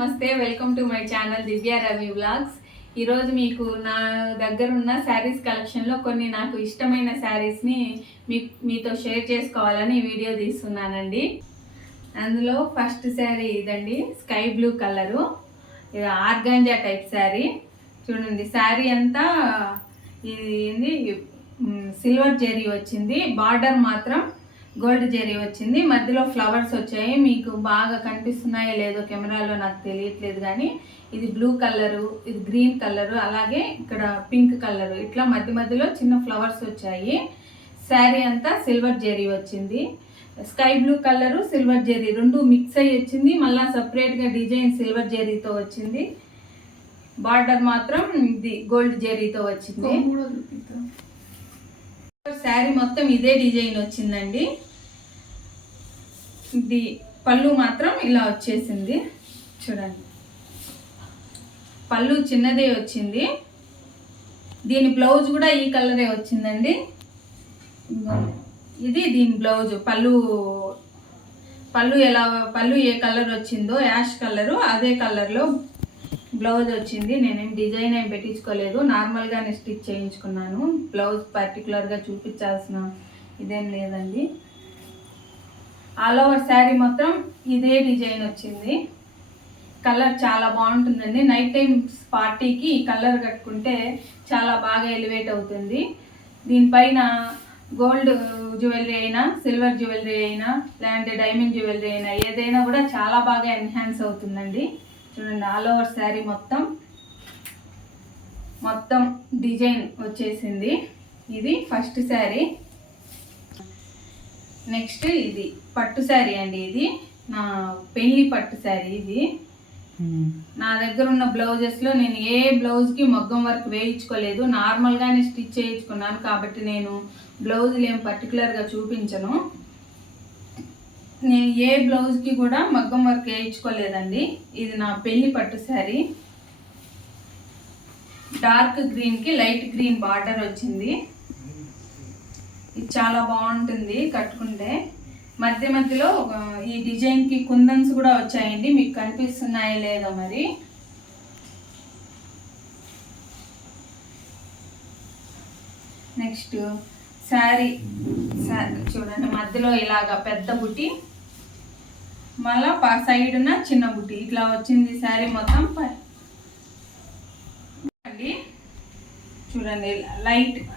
నమస్తే, welcome to my channel Divya Ravi vlogs. ఈరోజు మీకు నా దగ్గర ఉన్న శారీస్ కలెక్షన్లో కొన్ని నాకు ఇష్టమైన శారీస్ని మీతో షేర్ చేసుకోవాలని వీడియో తీస్తున్నానండి. అందులో ఫస్ట్ శారీ ఇదండి, స్కై బ్లూ కలరు, ఇది ఆర్గాంజా టైప్ శారీ. చూడండి, శారీ అంతా ఇది సిల్వర్ జెరీ వచ్చింది, బార్డర్ మాత్రం గోల్డ్ జెరీ వచ్చింది, మధ్యలో ఫ్లవర్స్ వచ్చాయి. మీకు బాగా కనిపిస్తున్నాయో లేదో కెమెరాలో నాకు తెలియట్లేదు, కానీ ఇది బ్లూ కలరు, ఇది గ్రీన్ కలరు, అలాగే ఇక్కడ పింక్ కలరు, ఇట్లా మధ్య మధ్యలో చిన్న ఫ్లవర్స్ వచ్చాయి. శారీ అంతా సిల్వర్ జెరీ వచ్చింది. Sky blue colour, silver zari రెండు మిక్స్ అయ్యి వచ్చింది. మళ్ళీ సపరేట్గా డిజైన్ సిల్వర్ జెరీతో వచ్చింది. బార్డర్ మాత్రం ఇది గోల్డ్ జెరీతో వచ్చింది. శారీ మొత్తం ఇదే డిజైన్ వచ్చిందండి. ఇది పళ్ళు మాత్రం ఇలా వచ్చేసింది. చూడండి, పళ్ళు చిన్నదే వచ్చింది. దీని బ్లౌజ్ కూడా ఈ కలరే వచ్చిందండి. ఇది దీని బ్లౌజ్. పళ్ళు ఏ కలర్ వచ్చిందో, యాష్ కలరు, అదే కలర్లో బ్లౌజ్ వచ్చింది. నేనేం డిజైన్ ఏం పెట్టించుకోలేదు, నార్మల్గానే స్టిచ్ చేయించుకున్నాను. బ్లౌజ్ పర్టికులర్గా చూపించాల్సిన ఇదేం లేదండి. ఆల్ ఓవర్ శారీ మొత్తం ఇదే డిజైన్ వచ్చింది. కలర్ చాలా బాగుంటుందండి. నైట్ టైం పార్టీకి ఈ కలర్ కట్టుకుంటే చాలా బాగా ఎలివేట్ అవుతుంది. దీనిపైన గోల్డ్ జ్యువెలరీ అయినా, సిల్వర్ జ్యువెలరీ అయినా, లేదంటే డైమండ్ జ్యువెలరీ అయినా ఏదైనా కూడా చాలా బాగా ఎన్హాన్స్ అవుతుందండి. చూడండి, ఆల్ ఓవర్ శారీ మొత్తం డిజైన్ వచ్చేసింది. ఇది ఫస్ట్ శారీ. నెక్స్ట్ ఇది పట్టు శారీ అండి. ఇది నా పెళ్లి పట్టు శారీ. ఇది నా దగ్గర ఉన్న బ్లౌజెస్లో నేను ఏ బ్లౌజ్కి మగ్గం వర్క్ వేయించుకోలేదు, నార్మల్గానే స్టిచ్ చేయించుకున్నాను. కాబట్టి నేను బ్లౌజులు ఏం పర్టికులర్గా చూపించను. నేను ఏ బ్లౌజ్కి కూడా మగ్గం వర్క్ వేయించుకోలేదండి. ఇది నా పెళ్లి పట్టు శారీ. డార్క్ గ్రీన్కి లైట్ గ్రీన్ బార్డర్ వచ్చింది. ఇది చాలా బాగుంటుంది కట్టుకుంటే. మధ్య మధ్యలో ఈ డిజైన్కి కుందన్స్ కూడా వచ్చాయండి. మీకు కనిపిస్తున్నాయో లేదో మరి. నెక్స్ట్ శారీ చూడండి, మధ్యలో ఇలాగా పెద్ద బుట్టి, మళ్ళా సైడ్న చిన్న బుట్టి, ఇట్లా వచ్చింది శారీ మొత్తం. చూడండి,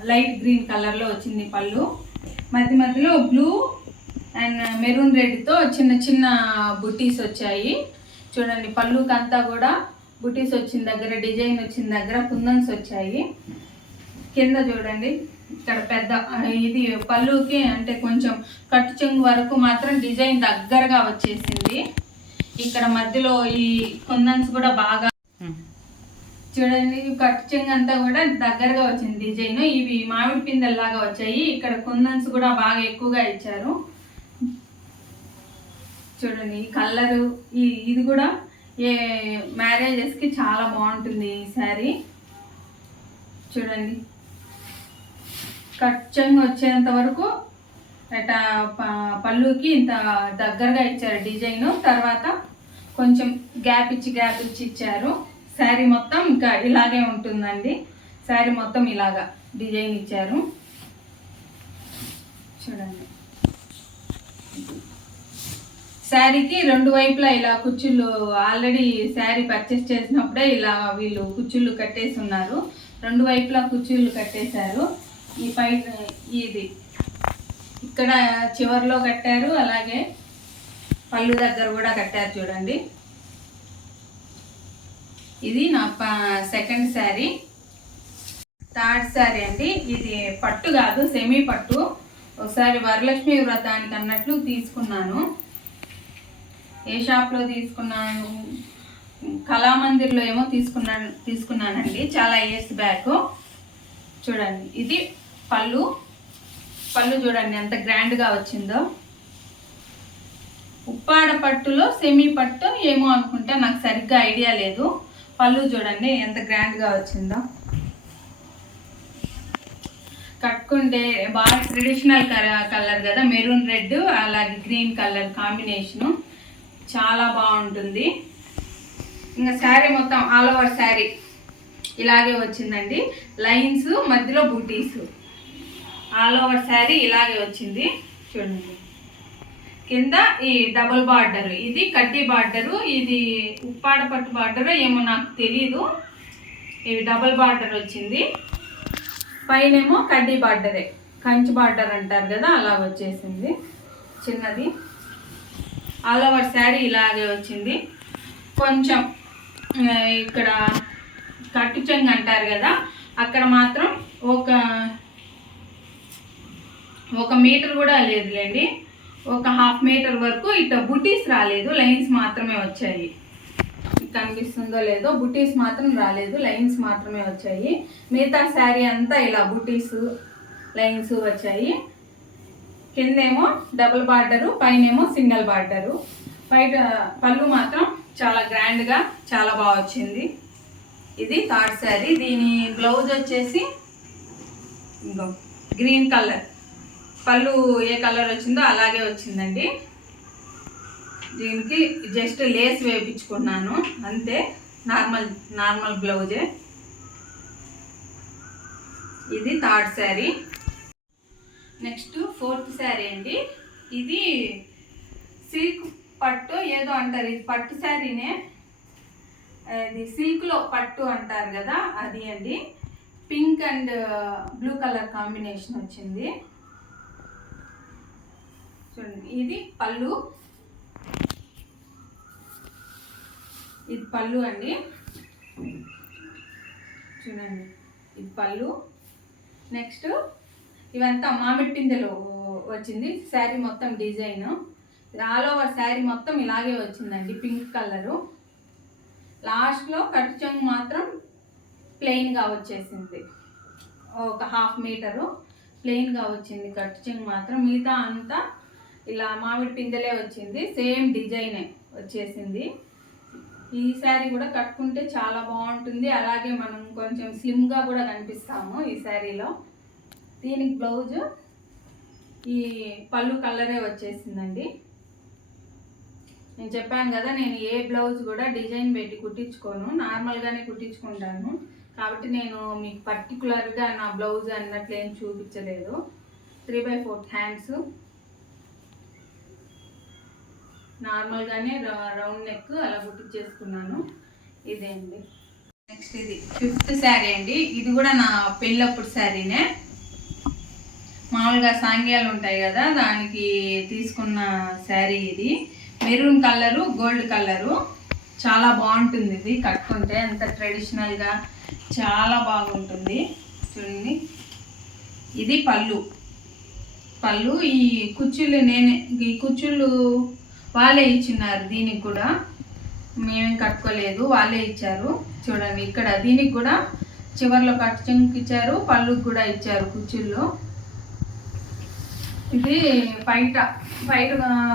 లైట్ గ్రీన్ కలర్లో వచ్చింది పళ్ళు. మధ్య మధ్యలో బ్లూ అండ్ మెరూన్ రెడ్తో చిన్న చిన్న బుట్టీస్ వచ్చాయి. చూడండి, పళ్ళుకంతా కూడా బుట్టీస్ వచ్చిన దగ్గర, డిజైన్ వచ్చిన దగ్గర కుందన్స్ వచ్చాయి. కింద చూడండి, ఇక్కడ పెద్ద ఇది పళ్ళుకి అంటే కొంచెం కట్టు చెంగు వరకు మాత్రం డిజైన్ దగ్గరగా వచ్చేసింది. ఇక్కడ మధ్యలో ఈ కుందన్స్ కూడా బాగా చూడండి, కట్టు చెంగు అంతా కూడా దగ్గరగా వచ్చింది డిజైన్. ఇవి మామిడి పిందెల్లాగా వచ్చాయి. ఇక్కడ కుందన్స్ కూడా బాగా ఎక్కువగా ఇచ్చారు. చూడండి, ఈ కలరు ఇది కూడా ఏ మ్యారేజెస్కి చాలా బాగుంటుంది ఈ శారీ. చూడండి, కచ్చంగా వచ్చేంత వరకు పళ్ళుకి ఇంత దగ్గరగా ఇచ్చారు డిజైన్. తర్వాత కొంచెం గ్యాప్ ఇచ్చి ఇచ్చారు. శారీ మొత్తం ఇంకా ఇలాగే ఉంటుందండి. శారీ మొత్తం ఇలాగా డిజైన్ ఇచ్చారు. చూడండి, శారీకి రెండు వైపులా ఇలా కుచ్చుళ్ళు, ఆల్రెడీ శారీ పర్చేస్ చేసినప్పుడే ఇలా వీళ్ళు కుచ్చుళ్ళు కట్టేసి ఉన్నారు. రెండు వైపులా కుచ్చుళ్ళు కట్టేశారు. ఈ పైన ఇది ఇక్కడ చివర్లో కట్టారు, అలాగే పళ్ళు దగ్గర కూడా కట్టారు. చూడండి, ఇది నా సెకండ్ శారీ. థర్డ్ శారీ అండి. ఇది పట్టు కాదు, సెమీ పట్టు. ఒకసారి వరలక్ష్మి వ్రతానికి అన్నట్లు తీసుకున్నాను. ఏ షాప్లో తీసుకున్నాను, కళామందిర్లో ఏమో తీసుకున్నానండి, చాలా ఇయర్స్ బ్యాక్. చూడండి, ఇది పళ్ళు చూడండి ఎంత గ్రాండ్గా వచ్చిందో. ఉప్పాడ పట్టులో సెమీ పట్టు ఏమో అనుకుంటా, నాకు సరిగ్గా ఐడియా లేదు. పళ్ళు చూడండి ఎంత గ్రాండ్గా వచ్చిందో. కట్టుకుంటే బాగా ట్రెడిషనల్ కలర్ కదా, మెరూన్ రెడ్ అలాగే గ్రీన్ కలర్ కాంబినేషను చాలా బాగుంటుంది. ఇంకా శారీ మొత్తం ఆల్ ఓవర్ శారీ ఇలాగే వచ్చిందండి. లైన్స్ మధ్యలో బూటీస్, ఆల్ ఓవర్ శారీ ఇలాగే వచ్చింది. చూడండి, కింద ఈ డబుల్ బార్డర్, ఇది కడ్డీ బార్డరు, ఇది ఉప్పాడ పట్టు బార్డర్ ఏమో నాకు తెలీదు. ఇవి డబుల్ బార్డర్ వచ్చింది. పైనేమో కడ్డీ బార్డరే, కంచి బార్డర్ అంటారు కదా, అలా వచ్చేసింది చిన్నది. ఆల్ ఓవర్ శారీ ఇలాగే వచ్చింది. కొంచెం ఇక్కడ కట్టు చెంగు అంటారు కదా, అక్కడ మాత్రం ఒక మీటర్ కూడా లేదులేండి, ఒక హాఫ్ మీటర్ వరకు ఇట్లా బుటీస్ రాలేదు, లైన్స్ మాత్రమే వచ్చాయి. కనిపిస్తుందో లేదో, బుటీస్ మాత్రం రాలేదు, లైన్స్ మాత్రమే వచ్చాయి. మిగతా శారీ అంతా ఇలా బుటీస్ లైన్స్ వచ్చాయి. కిందేమో డబుల్ బార్డరు, పైనేమో సింగిల్ బార్డరు. పళ్ళు మాత్రం చాలా గ్రాండ్గా చాలా బాగా వచ్చింది. ఇది థర్డ్ శారీ. దీని బ్లౌజ్ వచ్చేసి గ్రీన్ కలర్, పళ్ళు ఏ కలర్ వచ్చిందో అలాగే వచ్చిందండి. దీనికి జస్ట్ లేస్ వేయించుకున్నాను అంతే, నార్మల్ బ్లౌజే. ఇది third sari. Next fourth sari అండి. ఇది సిల్క్ పట్టు ఏదో అంటారు, ఇది పట్టు శారీనే, ఇది సిల్క్లో పట్టు అంటారు కదా, అది అండి. Pink and blue colour combination వచ్చింది. చూడండి, ఇది పళ్ళు, ఇది పళ్ళు అండి. చూడండి, ఇది పళ్ళు. నెక్స్ట్ ఇవంతా మామిడి పిందెలు వచ్చింది శారీ మొత్తం డిజైన్. ఆల్ ఓవర్ శారీ మొత్తం ఇలాగే వచ్చిందండి, పింక్ కలరు. లాస్ట్లో కట్టు చెంగు మాత్రం ప్లెయిన్గా వచ్చేసింది, ఒక హాఫ్ మీటరు ప్లెయిన్గా వచ్చింది కట్టు చెంగు మాత్రం. మిగతా అంతా ఇలా మామిడి పిందెలే వచ్చింది, సేమ్ డిజైనే వచ్చేసింది. ఈ శారీ కూడా కట్టుకుంటే చాలా బాగుంటుంది, అలాగే మనం కొంచెం స్లిమ్గా కూడా కనిపిస్తాము ఈ శారీలో. దీనికి బ్లౌజ్ ఈ పళ్ళు కలరే వచ్చేసిందండి. నేను చెప్పాను కదా, నేను ఏ బ్లౌజ్ కూడా డిజైన్ పెట్టి కుట్టించుకోను, నార్మల్గానే కుట్టించుకుంటాను. కాబట్టి నేను మీకు పర్టికులర్గా నా బ్లౌజ్ అన్నట్లు ఏం చూపించలేదు. 3/4 హ్యాండ్స్, నార్మల్గానే రౌండ్ నెక్ అలా కుట్టించేసుకున్నాను. ఇదే అండి. నెక్స్ట్ ఇది ఫిఫ్త్ శారీ అండి. ఇది కూడా నా పెళ్ళప్పుడు శారీనే. మామూలుగా సాంగ్యాలు ఉంటాయి కదా, దానికి తీసుకున్న శారీ ఇది. మెరూన్ కలరు, గోల్డ్ కలరు, చాలా బాగుంటుంది. ఇది కట్టుకుంటే అంత ట్రెడిషనల్గా చాలా బాగుంటుంది. చూడండి, ఇది పళ్ళు. ఈ కుచ్చుళ్ళు ఈ కుచ్చుళ్ళు వాళ్ళే ఇచ్చినారు, దీనికి కూడా మేమేం కట్టుకోలేదు, వాళ్ళే ఇచ్చారు. చూడండి, ఇక్కడ దీనికి కూడా చివర్లో కట్టు చెంగుకి ఇచ్చారు, పళ్ళుకి కూడా ఇచ్చారు కుచ్చుళ్ళు. ఇది బయట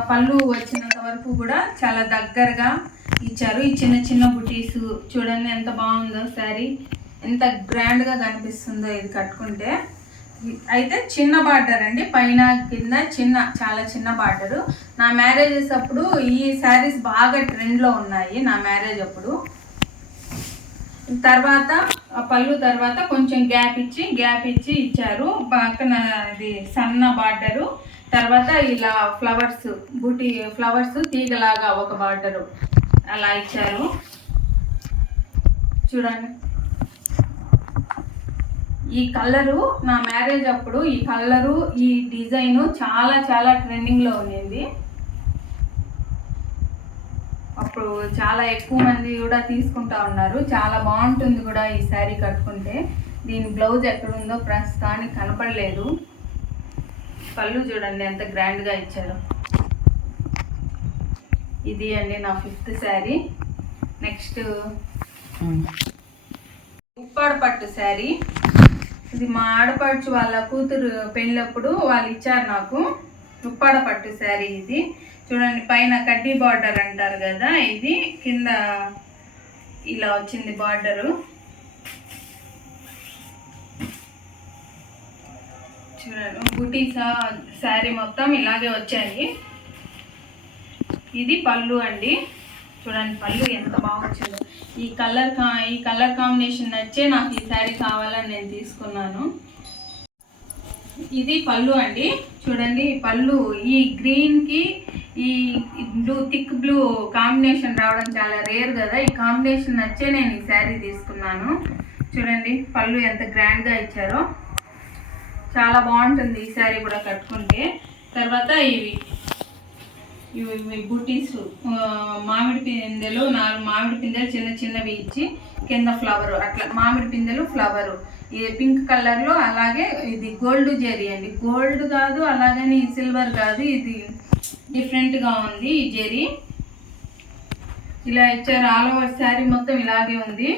పళ్ళు వచ్చినంత వరకు కూడా చాలా దగ్గరగా ఇచ్చారు. ఈ చిన్న బుటీస్ చూడండి ఎంత బాగుందో శారీ, ఎంత గ్రాండ్గా కనిపిస్తుందో ఇది కట్టుకుంటే. అయితే చిన్న బార్డర్ అండి, పైన కింద చాలా చిన్న బార్డరు. నా మ్యారేజెస్ అప్పుడు ఈ శారీస్ బాగా ట్రెండ్లో ఉన్నాయి, నా మ్యారేజ్ అప్పుడు. తర్వాత పళ్ళు తర్వాత కొంచెం గ్యాప్ ఇచ్చి ఇచ్చారు. పక్కన ఇది సన్న బార్డరు, తర్వాత ఇలా ఫ్లవర్స్ తీగలాగా ఒక బార్డరు అలా ఇచ్చారు. చూడండి, ఈ కలరు నా మ్యారేజ్ అప్పుడు ఈ కలరు ఈ డిజైను చాలా చాలా ట్రెండింగ్లో ఉండింది. అప్పుడు చాలా ఎక్కువ మంది కూడా తీసుకుంటా ఉన్నారు. చాలా బాగుంటుంది కూడా ఈ శారీ కట్టుకుంటే. దీని బ్లౌజ్ ఎక్కడుందో ప్రస్తుతానికి కనపడలేదు. పళ్ళు చూడండి ఎంత గ్రాండ్గా ఇచ్చారు. ఇది అండి నా ఫిఫ్త్ శారీ. నెక్స్ట్ ఉప్పాడ పట్టు శారీ. ఇది మా ఆడపడుచు వాళ్ళ కూతురు పెళ్ళప్పుడు వాళ్ళు ఇచ్చారు నాకు ఉప్పాడ పట్టు శారీ. ఇది చూడండి, పైన కడ్డీ బార్డర్ అంటారు కదా, ఇది కింద ఇలా వచ్చింది బార్డరు. చూడండి, బుటీస్ శారీ మొత్తం ఇలాగే వచ్చాయి. ఇది పళ్ళు అండి. చూడండి, పళ్ళు ఎంత బాగా వచ్చిందో. ఈ కలర్ కాంబినేషన్ నచ్చే నాకు ఈ శారీ కావాలని నేను తీసుకున్నాను. ఇది పళ్ళు అండి, చూడండి పళ్ళు ఈ గ్రీన్కి ఈ థిక్ బ్లూ కాంబినేషన్ రావడం చాలా రేర్ కదా. ఈ కాంబినేషన్ నచ్చే నేను ఈ శారీ తీసుకున్నాను. చూడండి పళ్ళు ఎంత గ్రాండ్గా ఇచ్చారో, చాలా బాగుంటుంది ఈ శారీ కూడా కట్టుకుంటే. తర్వాత ఇవి బూటీస్, మామిడి పిందెలు 4 మామిడి పిందెలు చిన్న చిన్నవి ఇచ్చి కింద ఫ్లవరు, అట్లా మామిడి పిందెలు ఫ్లవరు ఇది పింక్ కలర్లో. అలాగే ఇది గోల్డ్ జెరీ అండి, గోల్డ్ కాదు అలాగని సిల్వర్ కాదు, ఇది డిఫరెంట్గా ఉంది ఈ జెరీ. ఇలా ఇచ్చారు. ఆల్ ఓవర్ శారీ మొత్తం ఇలాగే ఉంది.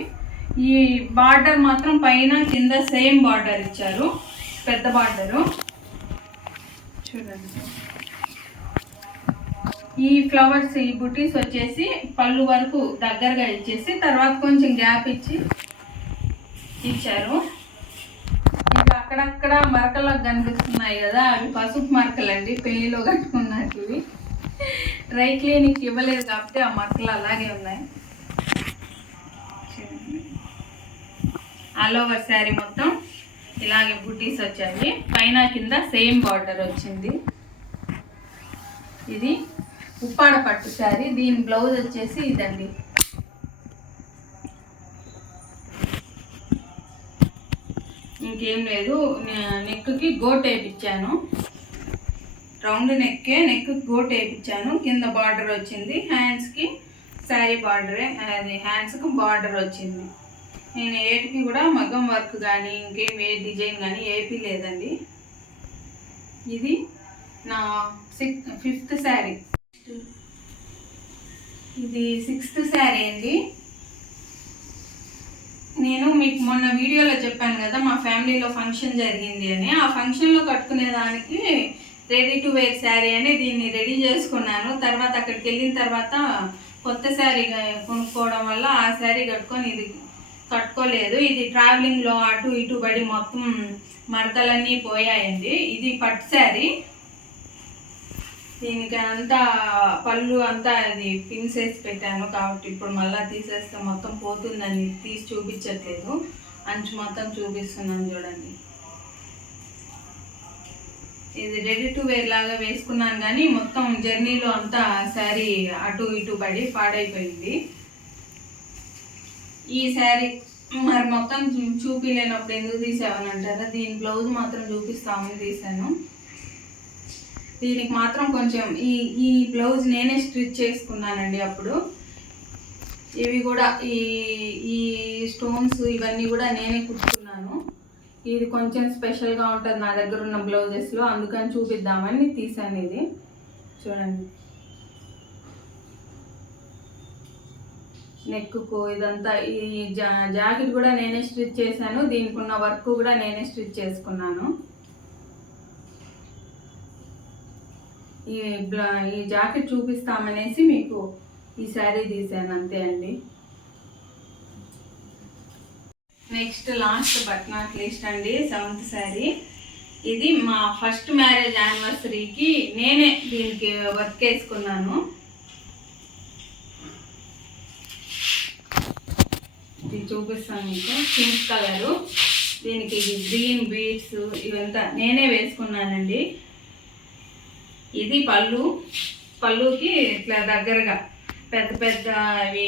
ఈ బార్డర్ మాత్రం పైన కింద సేమ్ బార్డర్ ఇచ్చారు, పెద్ద బార్డరు. చూడండి ఈ ఫ్లవర్స్ ఈ బుటీస్ వచ్చేసి పళ్ళు వరకు దగ్గరగా ఇచ్చేసి తర్వాత కొంచెం గ్యాప్ ఇచ్చారు. ఇక అక్కడక్కడ మరకలకు కనిపిస్తున్నాయి కదా, అవి పసుపు మరకలండి, పెళ్లిలో కట్టుకున్నట్టు. డ్రై క్లీనింగ్ ఇవ్వలేదు కాబట్టి ఆ మరకలు అలాగే ఉన్నాయి. ఆల్ ఓవర్ శారీ మొత్తం ఇలాగే బుటీస్ వచ్చాయి, పైన కింద సేమ్ బార్డర్ వచ్చింది. ఇది ఉప్పాడ పట్టు శారీ, దీని బ్లౌజ్ వచ్చేసి ఇదండి. ఇంకేం లేదు, నెక్కి గోట్ వేయించాను, రౌండ్ నెక్కి గోట్ వేయించాను. కింద బార్డర్ వచ్చింది, హ్యాండ్స్కి శారీ బార్డరే, అది హ్యాండ్స్కి బార్డర్ వచ్చింది. నేను ఏటికి కూడా మగ్గం వర్క్ కానీ ఇంకేం ఏ డిజైన్ కానీ ఏపీ లేదండి. ఇది నా 5th శారీ, ఇది 6th శారీ అండి. నేను మీకు మొన్న వీడియోలో చెప్పాను కదా మా ఫ్యామిలీలో ఫంక్షన్ జరిగింది అని. ఆ ఫంక్షన్లో కట్టుకునే దానికి రెడీ టు వేర్ శారీ అని దీన్ని రెడీ చేసుకున్నాను. తర్వాత అక్కడికి వెళ్ళిన తర్వాత కొత్త శారీ కొనుక్కోవడం వల్ల ఆ శారీ కట్టుకొని ఇది కట్టుకోలేదు. ఇది ట్రావెలింగ్లో అటు ఇటు పడి మొత్తం మడతలన్నీ పోయాయండి. ఇది పట్టు శారీ, దీనికి అంతా పళ్ళు అంతా అది పిన్స్ వేసి పెట్టాను కాబట్టి ఇప్పుడు మళ్ళీ తీసేస్తే మొత్తం పోతుందని తీసి చూపించట్లేదు, అంచు మొత్తం చూపిస్తున్నాను చూడండి. ఇది రెడీ టు వేర్ లాగా వేసుకున్నాను కానీ మొత్తం జర్నీలో అంతా శారీ అటు ఇటు పడి పాడైపోయింది. ఈ శారీ మరి మొత్తం చూపించలేనప్పుడు ఎందుకు తీసావని అంటారా, దీని బ్లౌజ్ మాత్రం చూపిస్తామని తీసాను. దీనికి మాత్రం కొంచెం ఈ బ్లౌజ్ నేనే స్టిచ్ చేసుకున్నానండి అప్పుడు. ఇవి కూడా ఈ స్టోన్స్ ఇవన్నీ కూడా నేనే కుట్టుకున్నాను. ఇది కొంచెం స్పెషల్గా ఉంటుంది నా దగ్గర ఉన్న బ్లౌజెస్లో, అందుకని చూపిద్దామని తీసాను. ఇది చూడండి, నెక్కు ఇదంతా ఈ జాకెట్ కూడా నేనే స్టిచ్ చేశాను, దీనికి ఉన్న వర్క్ కూడా నేనే స్టిచ్ చేసుకున్నాను. ఈ జాకెట్ చూపిస్తామనేసి మీకు ఈ శారీ తీసాను, అంతే అండి. Next last but not least అండి 7th శారీ. ఇది మా ఫస్ట్ మ్యారేజ్ యానివర్సరీకి నేనే దీనికి వర్క్ వేసుకున్నాను. ఇది చూపిస్తాను మీకు, పింక్ కలరు, దీనికి గ్రీన్ బీడ్స్ ఇవంతా నేనే వేసుకున్నానండి. ఇది పళ్ళుకి ఇట్లా దగ్గరగా పెద్ద పెద్ద అవి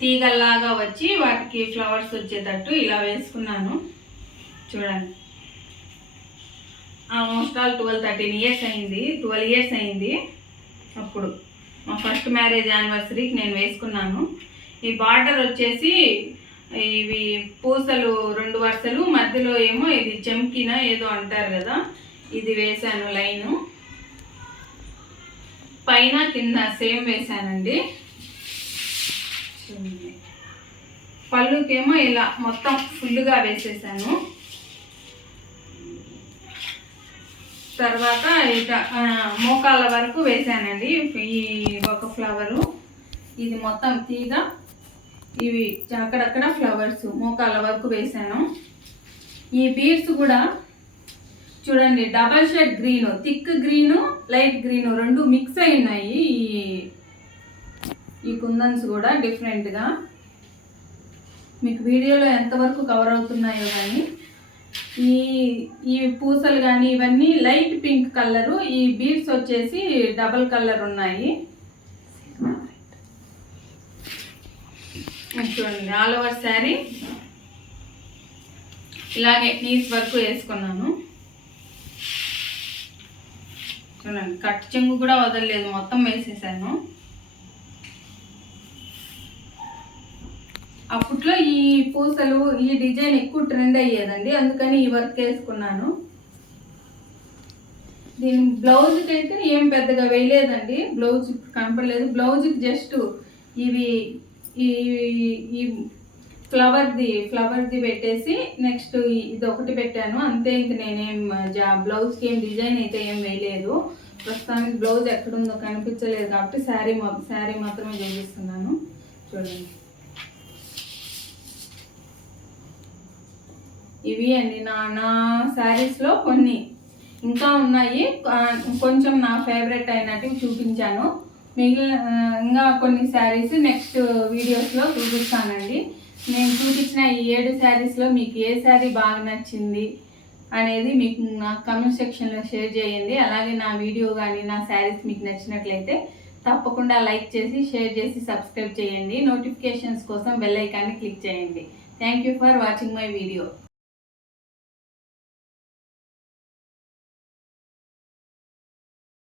తీగల్లాగా వచ్చి వాటికి ఫ్లవర్స్ వచ్చేటట్టు ఇలా వేసుకున్నాను. చూడండి, ఆల్మోస్ట్ ఆల్ 12 ఇయర్స్ అయింది అప్పుడు మా ఫస్ట్ మ్యారేజ్ యానివర్సరీకి నేను వేసుకున్నాను. ఈ బార్డర్ వచ్చేసి ఇవి పూసలు 2 వరుసలు, మధ్యలో ఏమో ఇది చెంకిన ఏదో అంటారు కదా, ఇది వేసాను లైను. పైన కింద సేమ్ వేసానండి. పళ్ళుకేమో ఇలా మొత్తం ఫుల్గా వేసేసాను. తర్వాత ఇక మోకాళ్ళ వరకు వేసానండి. ఈ ఒక ఫ్లవరు, ఇది మొత్తం తీగ, ఇవి అక్కడక్కడ ఫ్లవర్స్ మోకాళ్ళ వరకు వేసాను. ఈ బీడ్స్ కూడా చూడండి, double shade green, thick green, light green 2 mix అయి ఉన్నాయి. ఈ కుందన్స్ కూడా డిఫరెంట్గా మీకు వీడియోలో ఎంతవరకు కవర్ అవుతున్నాయో కానీ ఈ పూసలు కానీ ఇవన్నీ లైట్ పింక్ కలరు, ఈ బీడ్స్ వచ్చేసి డబల్ కలర్ ఉన్నాయి. చూడండి ఆల్ ఓవర్ శారీ ఇలాగే నీస్ వర్క్ వేసుకున్నాను. చూడండి కట్ చెంగు కూడా వదలలేదు, మొత్తం వేసేసాను. అప్పట్లో ఈ పూసలు ఈ డిజైన్ ఎక్కువ ట్రెండ్ అయ్యేదండి, అందుకని ఈ వర్క్ వేసుకున్నాను. దీని బ్లౌజ్కి అయితే ఏం పెద్దగా వేయలేదండి, బ్లౌజ్ కనపడలేదు. బ్లౌజ్కి జస్ట్ ఇవి ఈ ఫ్లవర్ది పెట్టేసి నెక్స్ట్ ఇది ఒకటి పెట్టాను అంతే. ఇంక నేనేం బ్లౌజ్కి ఏం డిజైన్ అయితే ఏం వేయలేదు. ప్రస్తుతానికి బ్లౌజ్ ఎక్కడుందో కనిపించలేదు కాబట్టి శారీ మాత్రమే చూపిస్తున్నాను. చూడండి ఇవి అండి నా శారీస్లో కొన్ని ఇంకా ఉన్నాయి. కొంచెం నా ఫేవరెట్ అయినట్టు చూపించాను. మిగిలిన ఇంకా కొన్ని శారీస్ నెక్స్ట్ వీడియోస్లో చూపిస్తానండి. నేను చూపించిన ఈ 7 శారీస్లో మీకు ఏ శారీ బాగా నచ్చింది అనేది మీకు నా కామెంట్ సెక్షన్లో షేర్ చేయండి. అలాగే నా వీడియో కానీ నా శారీస్ మీకు నచ్చినట్లయితే తప్పకుండా లైక్ చేసి షేర్ చేసి సబ్స్క్రైబ్ చేయండి. నోటిఫికేషన్స్ కోసం బెల్ ఐకాన్ని క్లిక్ చేయండి. Thank you for watching my video.